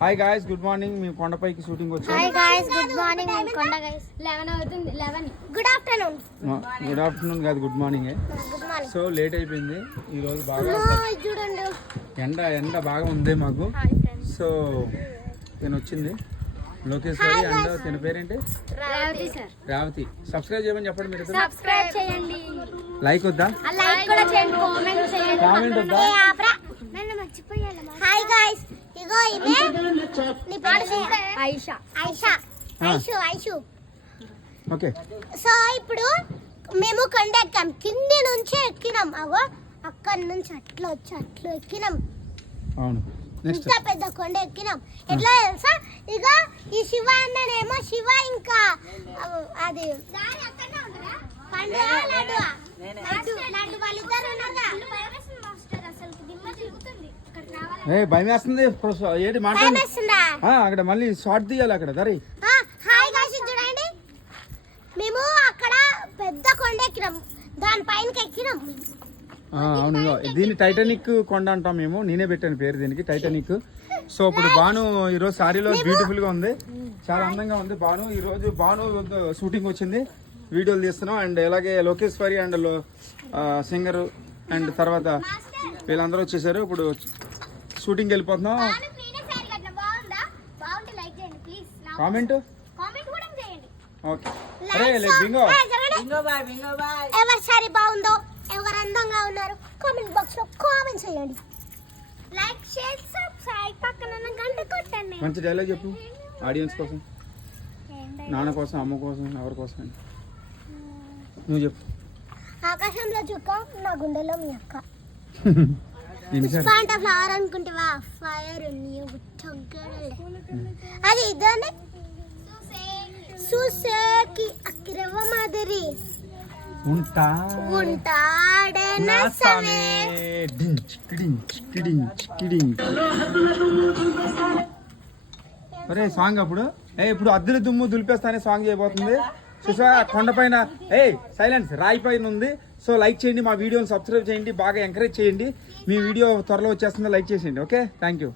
Hi guys, good morning. మేము కొండపైకి shooting వచ్చాం. Hi guys, good morning. మేము కొండ గాయ్స్ 11 అవుతుంది. 11 గుడ్ ఆఫ్టర్నూన్. గుడ్ ఆఫ్టర్నూన్ కాదు, గుడ్ మార్నింగ్. సో లేట్ అయిపోయింది ఈ రోజు. బాగా చూడండి, ఎండ బాగా ఉంది మాకు. సో నేను వచ్చింది లోకేశ్వరి అండ్ తిన పేరేంటి? రేవతి. సబ్స్క్రైబ్ చేయమని చెప్పండి. మీరు సబ్స్క్రైబ్ చేయండి. లైక్ వద్దా? లైక్ కూడా చేయండి, కామెంట్ చేయండి. కామెంట్ వద్దా? నన్ను మర్చిపోయాను. హాయ్ గాయ్స్, ఇగో ఇమే నీ పేరు ఐషా. ఐషా ఐషు ఐషు. ఓకే. సో ఇప్పుడు మేము కొండ ఎక్కాం, కింది నుంచి ఎక్కినాం. అగో అక్కడి నుంచి అట్లా వచ్చి అట్లా ఎక్కినాం. అవును, నెక్స్ట్ ఇంత పెద్ద కొండ ఎక్కినాం. ఎట్లా తెలుసా? ఇక ఈ శివ అన్ననేమో శివ, ఇంకా అది పండుగ లడ్డు వాళ్ళిద్దరు ఉన్నారుగా. భయం వేస్తుంది. ఏంటి మాట అక్కడ మళ్ళీ షార్ట్ తీయాలి అక్కడ దరి. హాయ్ గాయ్స్, చూడండి మేము అక్కడ పెద్ద కొండ ఎక్కినాం, దాని పైనకి ఎక్కినాం. అవును, దీన్ని టైటానిక్ కొండ అంటాం మేము. నేనే పెట్టాను పేరు దీనికి, టైటానిక్. సో ఇప్పుడు భాను ఈరోజు సారీలో బ్యూటిఫుల్ గా ఉంది, చాలా అందంగా ఉంది భాను. ఈరోజు భాను షూటింగ్ వచ్చింది, వీడియోలు తీస్తున్నాం. అండ్ అలాగే లోకేశ్వరి అండ్ సింగర్ అండ్ తర్వాత వీళ్ళందరూ వచ్చేసారు. ఇప్పుడు షూటింగ్ వెళ్ళిపోతున్నాం. Comment okay. బింగో ఎవరి సారీ బాగుందో, ఎవరు అందంగా ఉన్నారు కామెంట్ బాక్స్ లో కామెంట్ చేయండి. లైక్ షేర్ సబ్స్క్రైబ్, పక్కన ఉన్న గంట కొట్టండి. మంచి డైలాగ్ చెప్పు ఆడియన్స్ కోసం, నాన్న కోసం, అమ్మ కోసం, ఎవరి కోసం నువ్వు చెప్పు. ఆకాశంలో చుక్క, నా గుండెలో మీ అక్క. ఫ్లవర్ అనుకుంటావా? ఫైర్ అది ఇద్దరు చూసేకి అక్కిరవ్వ మాదిరి అరే సాంగ్ అప్పుడు ఇప్పుడు అద్దెల దుమ్ము దులిపేస్తానే సాంగ్ చేయబోతుంది. చూసా కొండపైన సైలెన్స్ రాయి పైన ఉంది. సో లైక్ చేయండి, మా వీడియోని సబ్స్క్రైబ్ చేయండి, బాగా ఎంకరేజ్ చేయండి. మీ వీడియో త్వరలో వచ్చేస్తుందో లైక్ చేసేయండి. Okay, thank you.